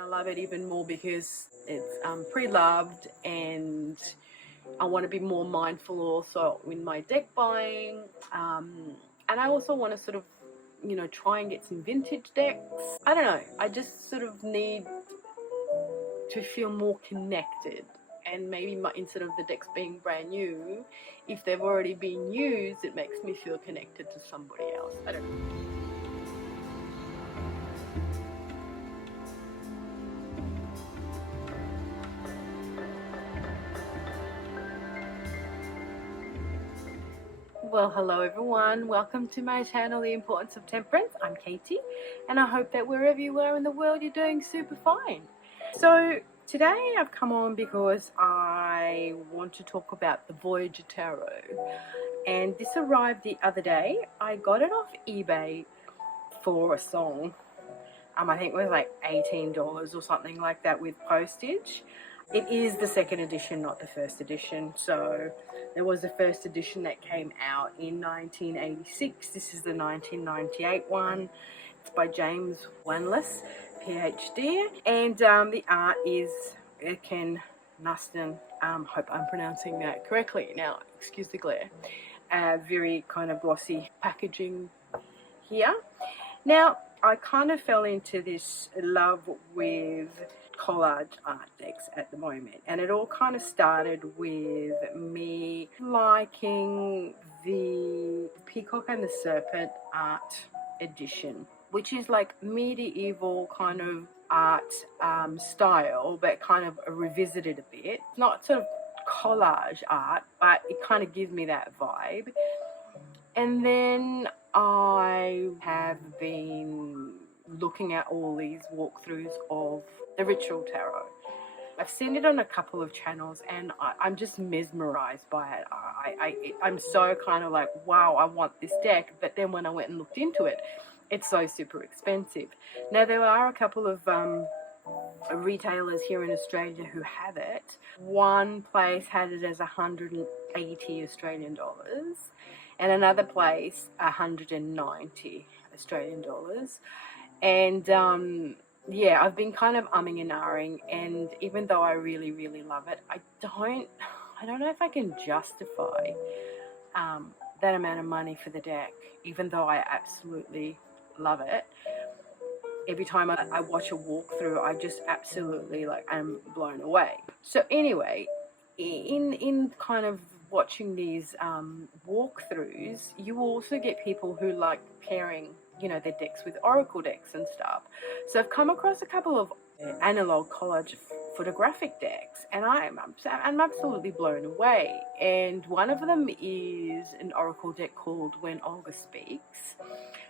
I love it even more because it's pre-loved, and I want to be more mindful also in my deck buying, and I also want to sort of, you know, try and get some vintage decks. I don't know, I just sort of need to feel more connected, and maybe instead of the decks being brand new, if they've already been used, it makes me feel connected to somebody else. I don't know. Well, hello everyone, welcome to my channel, The Importance of Temperance. I'm Katie, and I hope that wherever you are in the world, you're doing super fine. So today I've come on because I want to talk about the Voyager Tarot, and this arrived the other day. I got it off eBay for a song. I think it was like $18 or something like that with postage. It is the second edition, not the first edition. So there was the first edition that came out in 1986. This is the 1998 one. It's by James Wanless Ph.D. And the art is Ken Nuston. Hope I'm pronouncing that correctly. Now, excuse the glare. Very kind of glossy packaging here. Now, I kind of fell into this love with collage art decks at the moment, and it all kind of started with me liking the Peacock and the Serpent art edition, which is like medieval kind of art style, but kind of revisited a bit. Not sort of collage art, but it kind of gives me that vibe. And then I have been looking at all these walkthroughs of the Ritual Tarot. I've seen it on a couple of channels, and I'm just mesmerized by it. I'm so kind of like, wow, I want this deck. But then when I went and looked into it, it's so super expensive. Now, there are a couple of retailers here in Australia who have it. One place had it as 180 Australian dollars, and another place 190 Australian dollars. And yeah, I've been kind of umming and ahhing, and even though I really, really love it, I don't know if I can justify that amount of money for the deck, even though I absolutely love it. Every time I watch a walkthrough, I just absolutely, like, I'm blown away. So anyway, in kind of watching these walkthroughs, you also get people who like pairing, you know, their decks with oracle decks and stuff. So I've come across a couple of analog collage photographic decks, and I'm absolutely blown away. And one of them is an oracle deck called When Olga Speaks.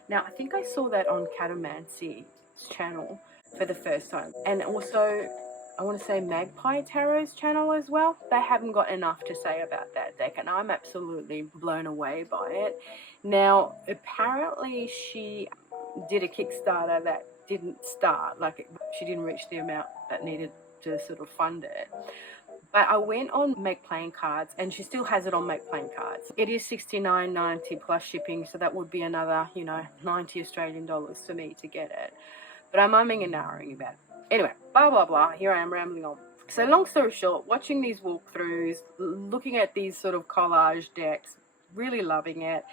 Now, I think I saw that on Catamancy's channel for the first time, and also I want to say Magpie Tarot's channel as well. They haven't got enough to say about that deck, and I'm absolutely blown away by it. Now, apparently she did a Kickstarter that didn't start, like she didn't reach the amount that needed to sort of fund it. But I went on Make Playing Cards, and she still has it on Make Playing Cards. It is $69.90 plus shipping, so that would be another, you know, 90 Australian dollars for me to get it. But I'm umming and ahhing about it. Anyway, blah, blah, blah. Here I am rambling on. So long story short, watching these walkthroughs, looking at these sort of collage decks, really loving it.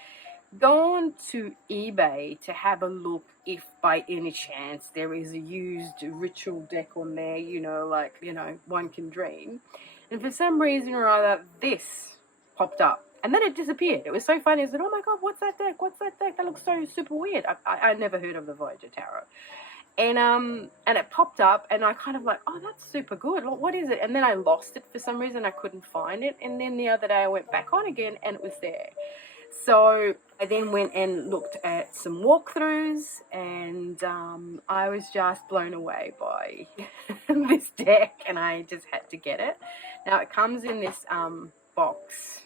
Going to eBay to have a look if by any chance there is a used ritual deck on there, you know, like, you know, one can dream. And for some reason or other, this popped up. And then it disappeared. It was so funny. I said, oh my God, what's that deck? What's that deck? That looks so super weird. I'd never heard of the Voyager Tarot. And it popped up, and I kind of like, oh, that's super good. What is it? And then I lost it for some reason. I couldn't find it. And then the other day I went back on again, and it was there. So I then went and looked at some walkthroughs, and I was just blown away by this deck, and I just had to get it. Now, it comes in this box.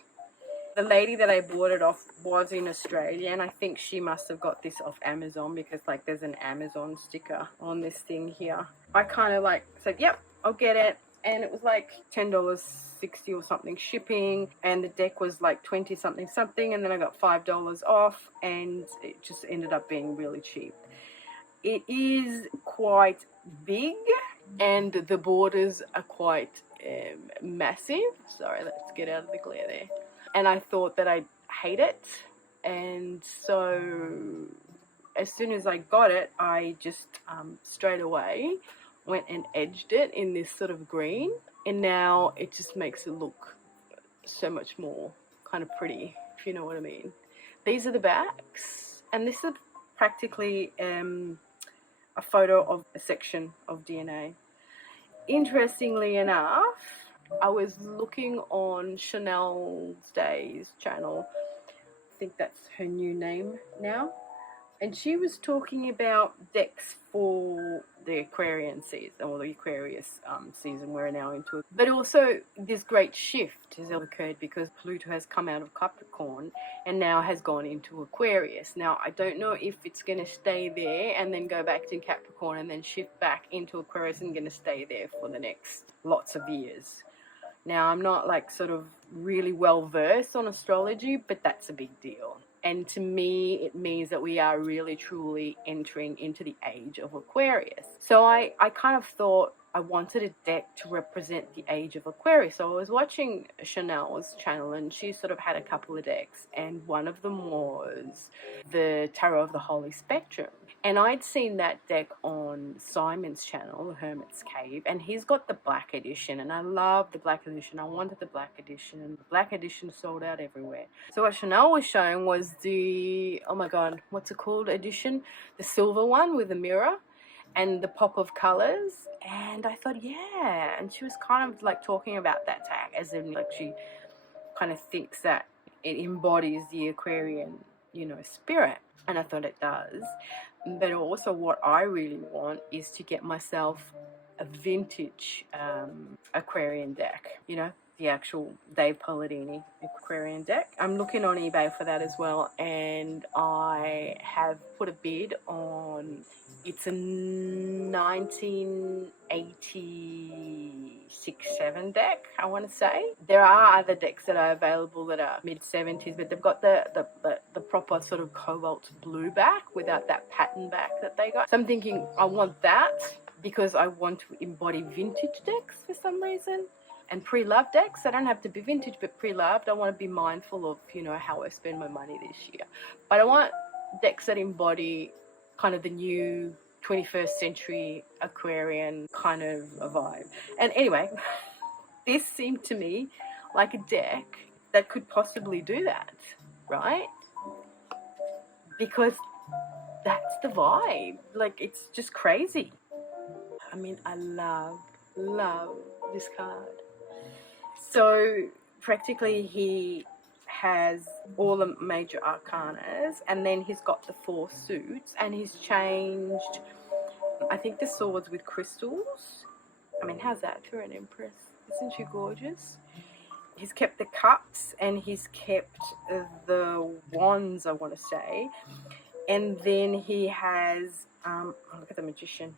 The lady that I bought it off was in Australia, and I think she must have got this off Amazon, because like there's an Amazon sticker on this thing here. I kind of like said, yep, I'll get it. And it was like $10.60 or something shipping, and the deck was like 20 something, and then I got $5 off, and it just ended up being really cheap. It is quite big, and the borders are quite massive. Sorry, let's get out of the glare there. And I thought that I'd hate it, and so as soon as I got it, I just straight away went and edged it in this sort of green, and now it just makes it look so much more kind of pretty, if you know what I mean. These are the backs, and this is practically a photo of a section of DNA. Interestingly enough, I was looking on Chanel Day's channel, I think that's her new name now, and she was talking about decks for the Aquarian season, or the Aquarius season we're now into it. But also this great shift has occurred because Pluto has come out of Capricorn and now has gone into Aquarius. Now, I don't know if it's going to stay there and then go back to Capricorn and then shift back into Aquarius and going to stay there for the next lots of years. Now, I'm not like sort of really well versed on astrology, but that's a big deal. And to me, it means that we are really truly entering into the age of Aquarius. So I kind of thought I wanted a deck to represent the age of Aquarius. So I was watching Chanel's channel, and she sort of had a couple of decks, and one of them was the Tarot of the Holy Spectrum. And I'd seen that deck on Simon's channel, The Hermit's Cave, and he's got the black edition, and I love the black edition. I wanted the black edition, and the black edition sold out everywhere. So what Chanel was showing was the, oh my god, what's it called, edition? The silver one with the mirror and the pop of colors. And I thought, yeah, and she was kind of like talking about that tag, as in like she kind of thinks that it embodies the Aquarian, you know, spirit. And I thought it does. But also what I really want is to get myself a vintage Aquarian deck, you know, the actual Dave Palladini Aquarian deck. I'm looking on eBay for that as well, and I have put a bid on, it's a 1986-7 deck, I want to say. There are other decks that are available that are mid-70s, but they've got the proper sort of cobalt blue back without that pattern back that they got. So I'm thinking I want that because I want to embody vintage decks for some reason. And pre-loved decks, they don't have to be vintage, but pre-loved, I want to be mindful of, you know, how I spend my money this year. But I want decks that embody kind of the new 21st century Aquarian kind of a vibe. And anyway, this seemed to me like a deck that could possibly do that, right? Because that's the vibe. Like, it's just crazy. I mean, I love this card. So practically he has all the major arcanas, and then he's got the 4 suits, and he's changed, I think, the swords with crystals. I mean, how's that for an empress? Isn't she gorgeous? He's kept the cups, and he's kept the wands, I want to say. And then he has, oh, look at the magician.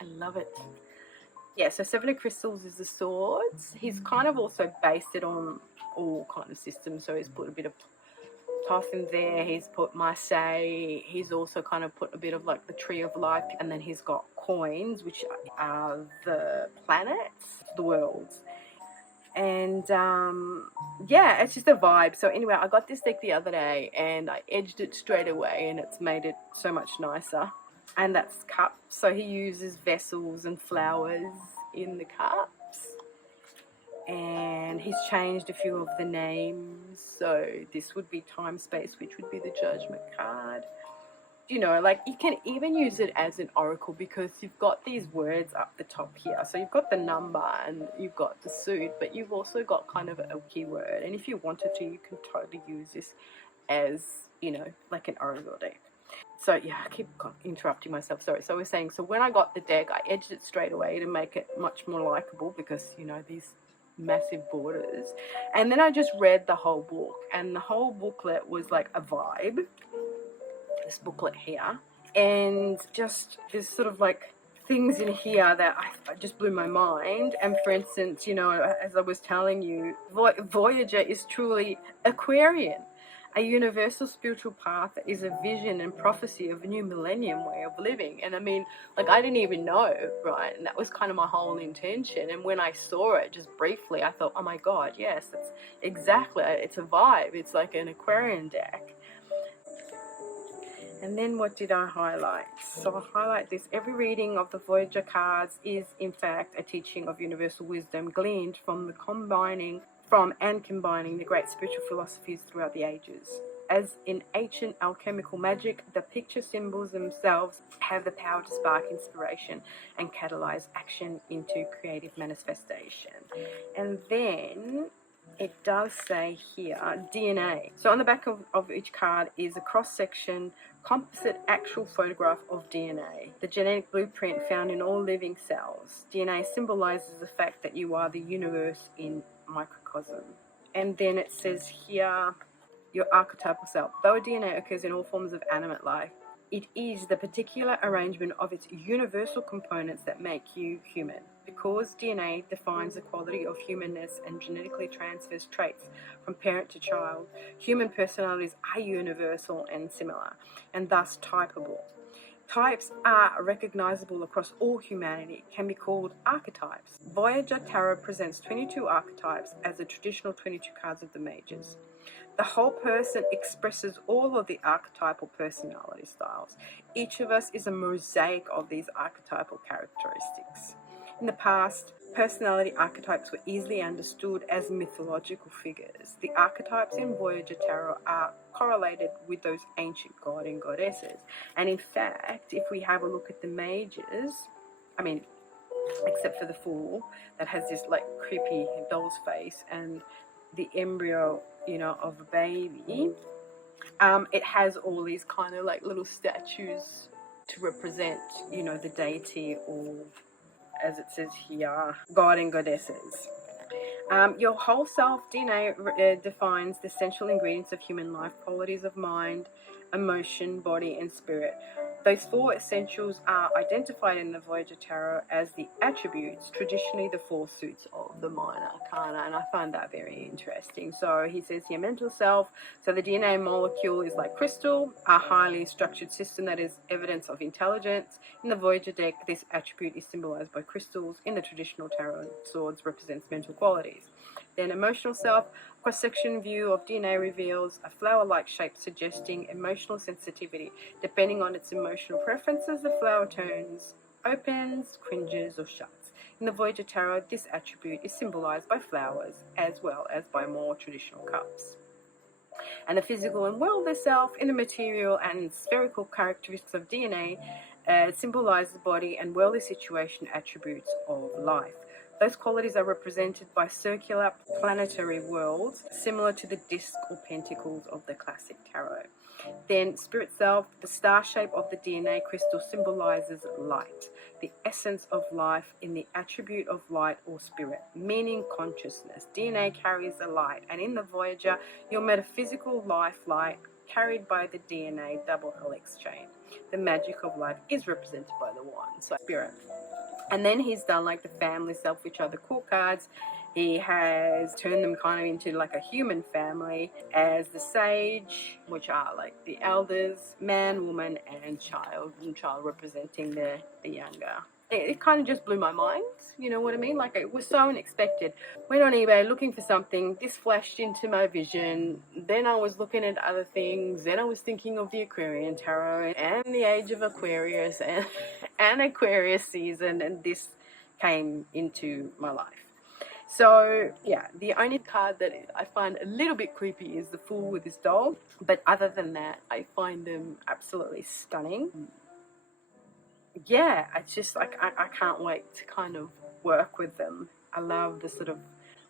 I love it. Yeah, so 7 of crystals is the swords. He's kind of also based it on all kind of systems. So he's put a bit of Thoth in there. He's put Marseille. He's also kind of put a bit of like the Tree of Life. And then he's got coins, which are the planets, the worlds. And yeah, it's just a vibe. So anyway, I got this deck the other day and I edged it straight away, and it's made it so much nicer. And that's cups. So he uses vessels and flowers in the cups. And he's changed a few of the names. So this would be time space, which would be the judgment card. You know, like you can even use it as an oracle because you've got these words up the top here. So you've got the number and you've got the suit, but you've also got kind of a keyword. And if you wanted to, you can totally use this as, you know, like an oracle deck. So yeah, I keep interrupting myself, sorry. So we're saying, so when I got the deck, I edged it straight away to make it much more likable because, you know, these massive borders. And then I just read the whole book, and the whole booklet was like a vibe, this booklet here. And just there's sort of like things in here that I just blew my mind. And for instance, you know, as I was telling you, Voyager is truly Aquarian. A universal spiritual path is a vision and prophecy of a new millennium way of living. And I mean, like, I didn't even know, right? And that was kind of my whole intention. And when I saw it just briefly, I thought, oh my God, yes, that's exactly, it's a vibe. It's like an Aquarian deck. And then what did I highlight? So I highlight this. Every reading of the Voyager cards is in fact a teaching of universal wisdom gleaned from combining the great spiritual philosophies throughout the ages. As in ancient alchemical magic, the picture symbols themselves have the power to spark inspiration and catalyze action into creative manifestation. And then it does say here DNA. So on the back of each card is a cross-section composite actual photograph of DNA, the genetic blueprint found in all living cells. DNA symbolizes the fact that you are the universe in microcosm. And then it says here, your archetypal self. Though DNA occurs in all forms of animate life, it is the particular arrangement of its universal components that make you human. Because DNA defines the quality of humanness and genetically transfers traits from parent to child, human personalities are universal and similar, and thus typeable. Types are recognizable across all humanity, can be called archetypes. Voyager Tarot presents 22 archetypes as the traditional 22 cards of the majors. The whole person expresses all of the archetypal personality styles. Each of us is a mosaic of these archetypal characteristics. In the past, personality archetypes were easily understood as mythological figures. The archetypes in Voyager Tarot are correlated with those ancient god and goddesses. And in fact, if we have a look at the majors, I mean, except for the Fool, that has this like creepy doll's face, and the embryo, you know, of a baby, it has all these kind of like little statues to represent, you know, the deity, or as it says here, god and goddesses. Your whole self DNA defines the essential ingredients of human life, qualities of mind, emotion, body, and spirit. Those four essentials are identified in the Voyager Tarot as the attributes, traditionally the four suits of the minor arcana, and I find that very interesting. So he says here, mental self, so the DNA molecule is like crystal, a highly structured system that is evidence of intelligence. In the Voyager deck, this attribute is symbolized by crystals. In the traditional tarot, swords represents mental qualities. Then emotional self, cross-section view of DNA reveals a flower-like shape suggesting emotional sensitivity. Depending on its emotional preferences, the flower turns, opens, cringes, or shuts. In the Voyager Tarot, this attribute is symbolized by flowers as well as by more traditional cups. And the physical and worldly self, in the material and spherical characteristics of DNA, symbolize the body and worldly situation attributes of life. Those qualities are represented by circular planetary worlds, similar to the disc or pentacles of the classic tarot. Then spirit self, the star shape of the DNA crystal symbolizes light, the essence of life in the attribute of light or spirit, meaning consciousness. DNA carries the light, and in the Voyager, your metaphysical life light carried by the DNA double helix chain. The magic of life is represented by the wand, so spirit. And then he's done like the family self, which are the cool cards. He has turned them kind of into like a human family as the sage, which are like the elders, man, woman, and child representing the younger. It kind of just blew my mind, you know what I mean? Like, it was so unexpected. Went on eBay looking for something, this flashed into my vision, then I was looking at other things, then I was thinking of the Aquarian Tarot and the Age of Aquarius and Aquarius season, and this came into my life. So yeah, the only card that I find a little bit creepy is the Fool with his doll, but other than that, I find them absolutely stunning. Yeah, it's just like I can't wait to kind of work with them. I love the sort of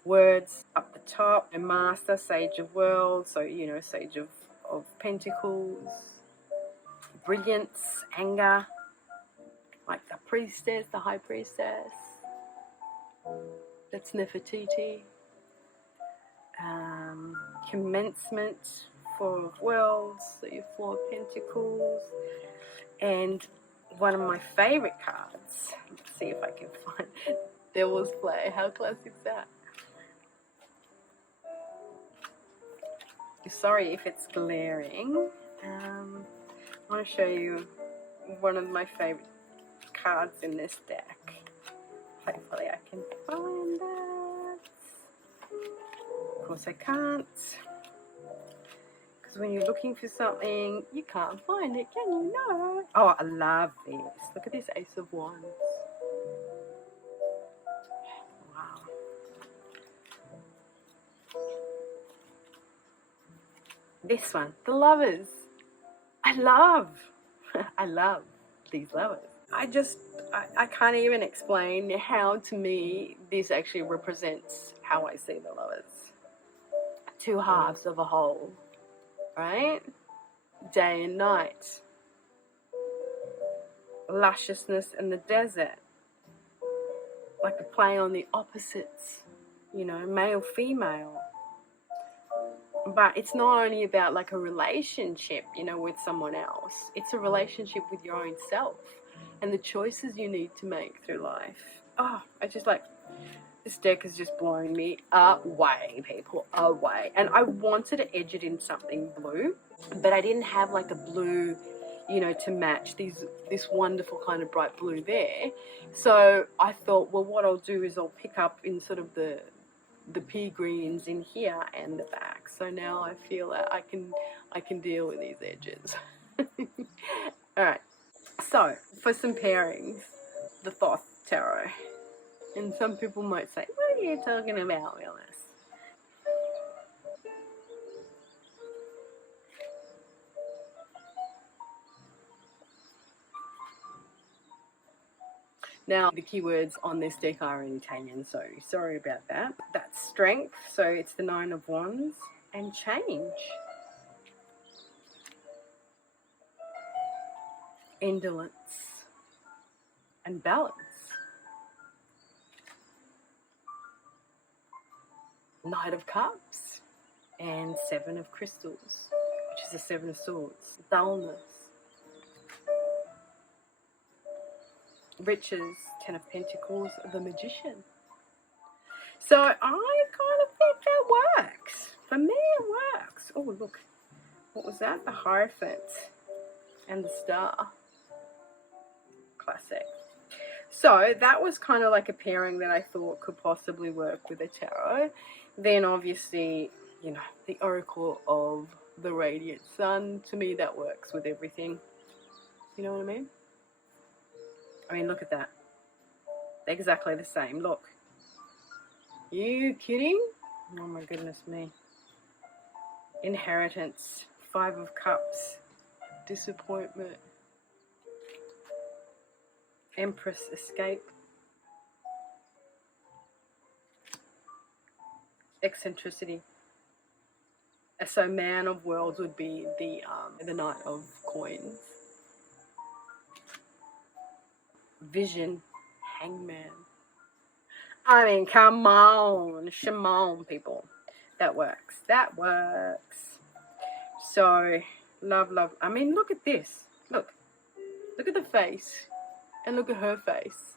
words up the top, and Master, Sage of Worlds, so you know, Sage of Pentacles, brilliance, anger, like the Priestess, the High Priestess, that's Nefertiti, commencement, Four of Worlds, so your Four of Pentacles, and one of my favorite cards, let's see if I can find Devil's Play. How classic is that? Sorry if it's glaring. I want to show you one of my favorite cards in this deck. Hopefully I can find that. Of course I can't. Because when you're looking for something, you can't find it, can you? No. Oh, I love this. Look at this Ace of Wands. Wow. This one, the Lovers. I love these lovers. I can't even explain how, to me, this actually represents how I see the lovers. Two halves of a whole, right? Day and night. Lusciousness in the desert. Like a play on the opposites, you know, male, female. But it's not only about like a relationship, you know, with someone else. It's a relationship with your own self and the choices you need to make through life. Oh, I just like, this deck has just blown me away, people, away. And I wanted to edge it in something blue, but I didn't have like a blue, you know, to match this wonderful kind of bright blue there. So I thought, well, what I'll do is I'll pick up in sort of the pea greens in here and the back. So now I feel that I can deal with these edges. All right. So for some pairings, the Thoth Tarot. And some people might say, what are you talking about, Willis? Now, the keywords on this deck are in Italian, so sorry about that. That's Strength, so it's the Nine of Wands, and Change. Indolence and Balance. Knight of Cups and Seven of Crystals, which is the Seven of Swords. Dullness. Riches, Ten of Pentacles, the Magician. So I kind of think that works. For me, it works. Oh, look. What was that? The Hierophant and the Star. Classic. So that was kind of like a pairing that I thought could possibly work with a tarot. Then obviously, you know, the Oracle of the Radiant Sun. To me, that works with everything. You know what I mean? I mean, look at that. They're exactly the same. Look. You kidding? Oh my goodness me. Inheritance. Five of Cups. Disappointment. Empress, Escape. Eccentricity. So Man of Worlds would be the Knight of Coins. Vision, Hangman. I mean, come on, Shimon, people. That works. That works. So, love. I mean, look at this. Look at the face, and look at her face.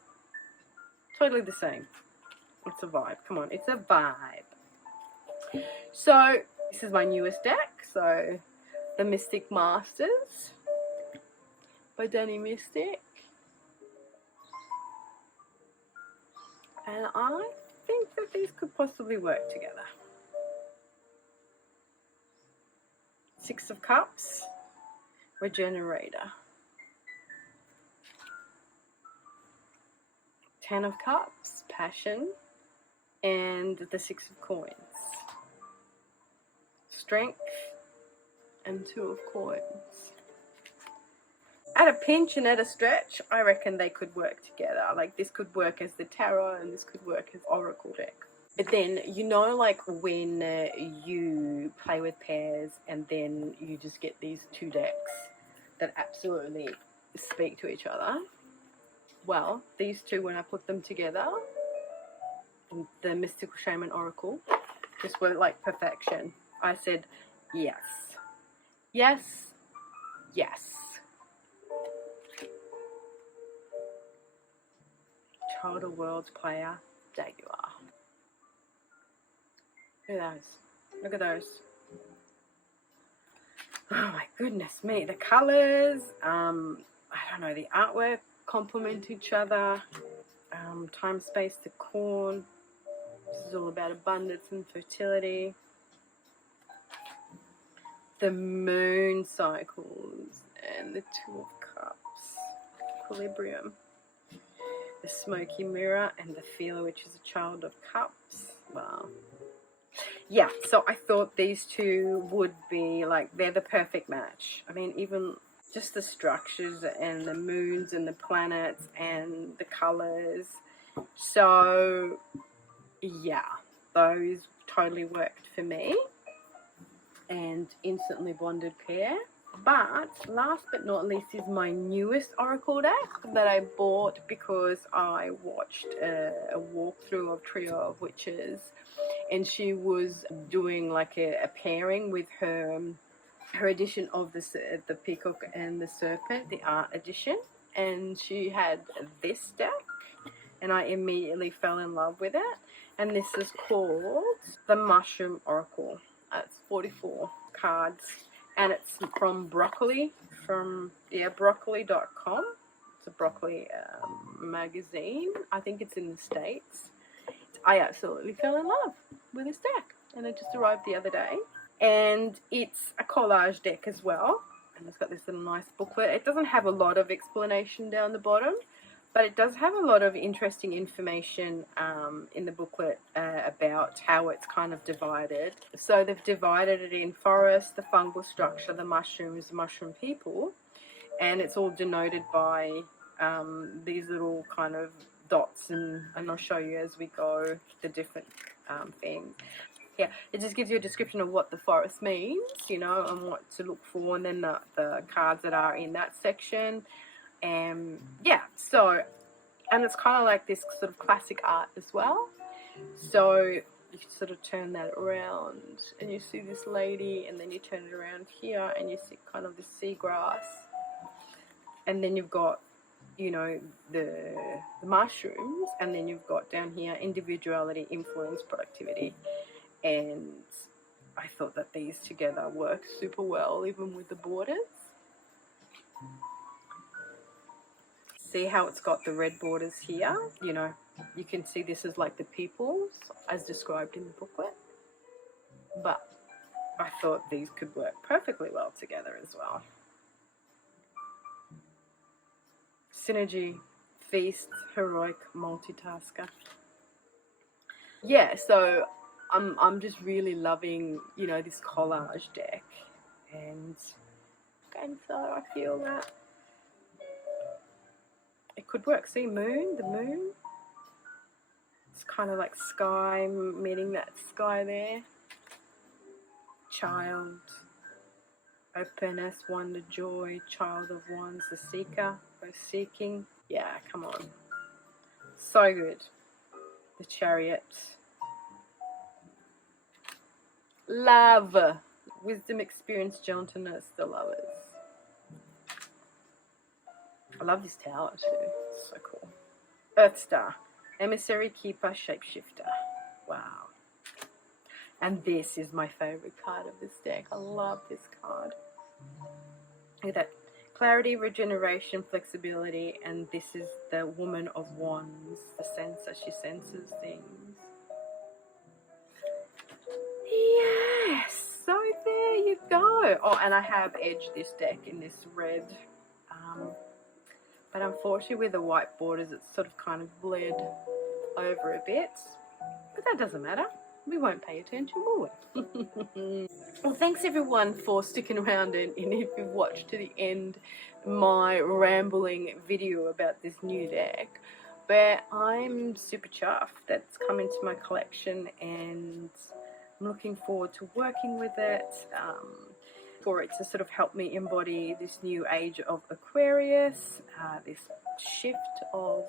Totally the same. It's a vibe. Come on, it's a vibe. So, this is my newest deck. So, the Mystic Masters by Danny Mystic. And I think that these could possibly work together. Six of Cups, Regenerator. Ten of Cups, Passion. And the Six of Coins. Strength and Two of Coins. At a pinch and at a stretch, I reckon they could work together. Like, this could work as the tarot and this could work as Oracle deck. But then, you know, like when you play with pairs and then you just get these two decks that absolutely speak to each other? Well, these two, when I put them together, the Mystical Shaman Oracle, just were like perfection. I said, yes. Yes. Yes. Child of Worlds player, there you are. Look at those. Look at those. Oh my goodness me, the colors, I don't know, the artwork complement each other. Time, space, the corn. This is all about abundance and fertility. The moon cycles and the Two of Cups, equilibrium. The smoky mirror and the feeler, which is a child of cups. Wow. Yeah, so I thought these two would be like, they're the perfect match. I mean, even just the structures and the moons and the planets and the colors. So yeah, those totally worked for me, and instantly bonded pair. But last but not least is my newest oracle deck that I bought because I watched a walkthrough of Trio of Witches, and she was doing like a pairing with her edition of the Peacock and the Serpent, the art edition, and she had this deck, and I immediately fell in love with it. And this is called the Mushroom Oracle. It's 44 cards, and it's from Broccoli, from broccoli.com. It's a Broccoli magazine. I think it's in the States. I absolutely fell in love with this deck, and it just arrived the other day. And it's a collage deck as well, and it's got this little nice booklet. It doesn't have a lot of explanation down the bottom, but it does have a lot of interesting information in the booklet about how it's kind of divided. So they've divided it in forest, the fungal structure, the mushrooms, the mushroom people, and it's all denoted by these little kind of dots, and I'll show you as we go the different things. Yeah, it just gives you a description of what the forest means, you know, and what to look for, and then the cards that are in that section. Yeah, so, and it's kind of like this sort of classic art as well. So you sort of turn that around and you see this lady, and then you turn it around here and you see kind of the seagrass, and then you've got, you know, the mushrooms, and then you've got down here individuality, influence, productivity. And I thought that these together work super well, even with the borders. See how it's got the red borders here? You know, you can see this is like the peoples as described in the booklet. But I thought these could work perfectly well together as well. Synergy, feast, heroic, multitasker. Yeah, so I'm just really loving, you know, this collage deck, and so I feel that it could work. See, moon, the moon, it's kind of like sky, meeting that sky there. Child, openness, wonder, joy, child of wands, the seeker, both seeking. Yeah, come on, so good. The chariot, love, wisdom, experience, gentleness, the lovers. I love this tower too, it's so cool. Earth star, emissary, keeper, shapeshifter. Wow. And this is my favorite card of this deck. I love this card. Look at that. Clarity, regeneration, flexibility, and this is the Woman of Wands, the sensor. She senses things. Yes, so there you go. Oh, and I have edged this deck in this red, but unfortunately with the white borders it's sort of kind of bled over a bit, but that doesn't matter. We won't pay attention, will we? Well, thanks everyone for sticking around, and if you've watched to the end my rambling video about this new deck. But I'm super chuffed that's come into my collection, and I'm looking forward to working with it, for it to sort of help me embody this new age of Aquarius, this shift of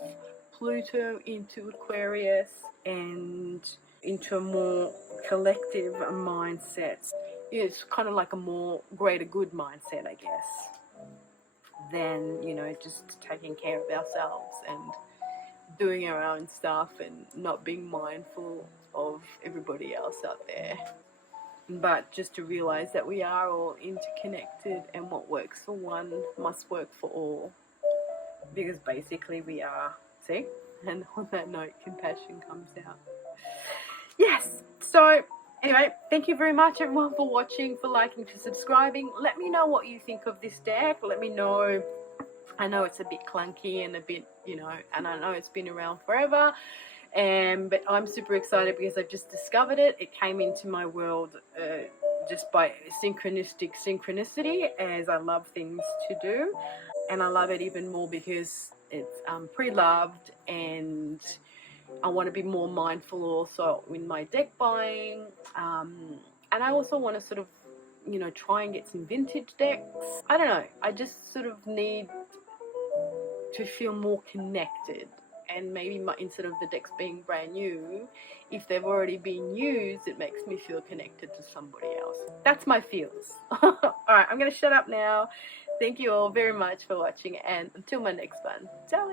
Pluto into Aquarius, and into a more collective mindset. It's kind of like a more greater good mindset, I guess, than, you know, just taking care of ourselves and doing our own stuff and not being mindful of everybody else out there. but just to realize that we are all interconnected, and what works for one must work for all, because basically we are. See? And on that note, compassion comes out. Yes, so anyway, thank you very much everyone for watching, for liking, for subscribing. Let me know what you think of this deck. Let me know. I know it's a bit clunky and a bit, you know, and I know it's been around forever, but I'm super excited because I've just discovered it. It came into my world just by synchronicity, as I love things to do, and I love it even more because it's pre-loved, and I want to be more mindful also in my deck buying, and I also want to sort of, you know, try and get some vintage decks. I don't know, I just sort of need to feel more connected, and maybe instead of the decks being brand new, if they've already been used, it makes me feel connected to somebody else. That's my feels. Alright, I'm going to shut up now. Thank you all very much for watching, and until my next one, ciao.